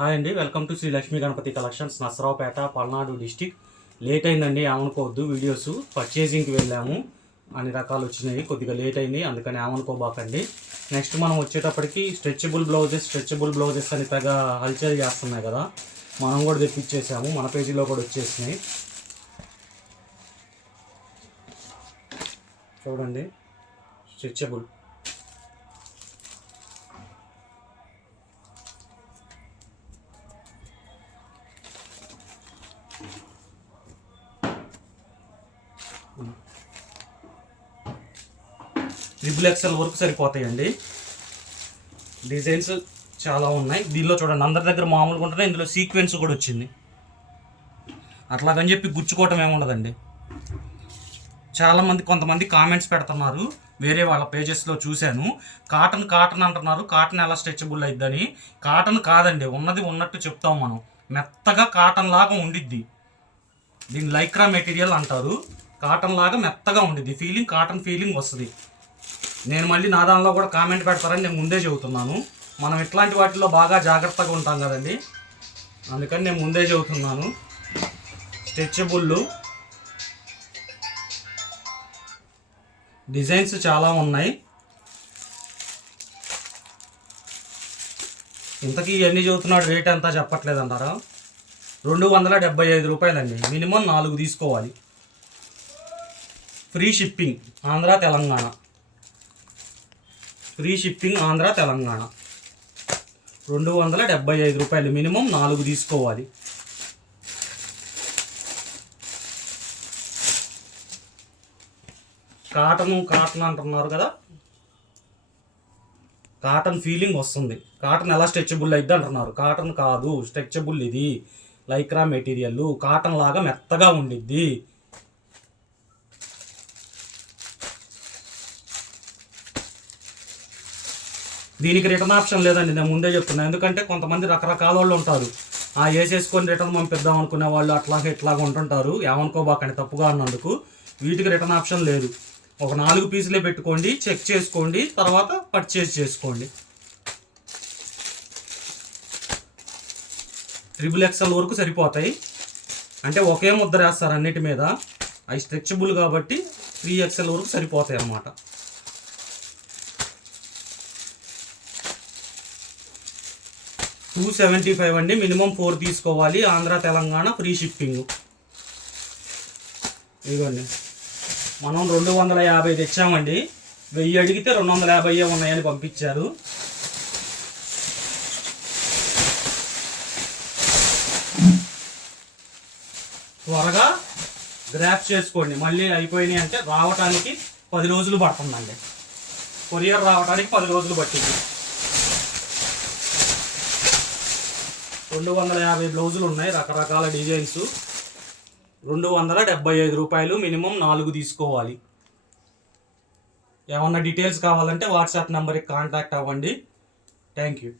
Hi అండి, welcome to Shri Lakshmi Ganapathi collections, Narasaraopet, Palnadu district. Late అయిందండి, ఏమనుకోవద్దు. వీడియోస్ పర్చేసింగ్కి వెళ్ళాము, అన్ని రకాలు వచ్చినాయి, కొద్దిగా లేట్ అయింది, అందుకని ఏమనుకోబాకండి. నెక్స్ట్ మనం వచ్చేటప్పటికి స్ట్రెచబుల్ బ్లౌజెస్ అని తెగ హల్చల్ చేస్తున్నాయి కదా, మనం కూడా తెప్పించేసాము, మన పేజీలో కూడా వచ్చేసినాయి. చూడండి, స్ట్రెచబుల్ XXL వరకు సరిపోతాయండి. డిజైన్స్ చాలా ఉన్నాయి దీనిలో. చూడండి, అందరి దగ్గర మామూలుగా ఉంటుంది, ఇందులో సీక్వెన్స్ కూడా వచ్చింది. అట్లాగని చెప్పి గుచ్చుకోవటం ఏముండదండి. చాలామంది కొంతమంది కామెంట్స్ పెడుతున్నారు, వేరే వాళ్ళ పేజెస్లో చూశాను, కాటన్ అంటున్నారు. కాటన్ ఎలా స్ట్రెచబుల్ అయిద్దని. కాటన్ కాదండి, ఉన్నది ఉన్నట్టు చెప్తాం మనం. మెత్తగా కాటన్ లాగా ఉండిద్ది. దీన్ని లైక్రా మెటీరియల్ అంటారు. కాటన్ లాగా మెత్తగా ఉండిద్ది, కాటన్ ఫీలింగ్ వస్తుంది. నేను మళ్ళీ నా దానిలో కూడా కామెంట్ పెడతారని నేను ముందే చెబుతున్నాను. మనం ఇట్లాంటి వాటిల్లో బాగా జాగ్రత్తగా ఉంటాం కదండి, అందుకని నేను ముందే చెబుతున్నాను. స్ట్రెచబుల్ డిజైన్స్ చాలా ఉన్నాయి. ఇంతకీ ఇవన్నీ చెబుతున్నాడు, రేట్ అంతా చెప్పట్లేదు అంటారా? 275 రూపాయలండి. మినిమం 4 తీసుకోవాలి. Free shipping Andhra Telangana. Free shipping Andhra Telangana. 275 రూపాయలు. మినిమం 4 తీసుకోవాలి. కాటన్ అంటున్నారు కదా, కాటన్ ఫీలింగ్ వస్తుంది. కాటన్ ఎలా స్ట్రెచబుల్ అయిద్ది అంటున్నారు. కాటన్ కాదు, స్ట్రెచబుల్. ఇది లైక్రా మెటీరియల్, కాటన్ లాగా మెత్తగా ఉండిద్ది. దీనికి రిటర్న్ ఆప్షన్ లేదండి, నేను ముందే చెప్తున్నాను. ఎందుకంటే కొంతమంది రకరకాల వాళ్ళు ఉంటారు, వేసేసుకొని రిటర్న్ పంపిద్దాం అనుకునే వాళ్ళు ఇట్లాగా ఉంటుంటారు. ఏమనుకోబాకండి తప్పుగా అన్నందుకు. వీటికి రిటర్న్ ఆప్షన్ లేదు. ఒక 4 పీసులే పెట్టుకోండి, చెక్ చేసుకోండి, తర్వాత పర్చేజ్ చేసుకోండి. XXL వరకు సరిపోతాయి. అంటే ఒకే ముద్ర వేస్తారు అన్నిటి మీద. అవి స్ట్రెచబుల్ కాబట్టి 3XL వరకు సరిపోతాయి అన్నమాట. $275 అండి. మినిమం 4 తీసుకోవాలి. Andhra Telangana free shipping. ఇదిగోండి, మనం 250 తెచ్చామండి. 1000 అడిగితే 250 ఉన్నాయని పంపించారు. త్వరగా గ్రాప్ చేసుకోండి. మళ్ళీ అయిపోయినాయి అంటే రావటానికి 10 రోజులు పడుతుందండి. కొరియర్ రావడానికి 10 రోజులు పట్టింది. 250 బ్లౌజులు ఉన్నాయి, రకరకాల డిజైన్స్. 275 రూపాయలు. మినిమం 4 తీసుకోవాలి. ఏమన్నా డీటెయిల్స్ కావాలంటే వాట్సాప్ నెంబర్కి కాంటాక్ట్ అవ్వండి. Thank you.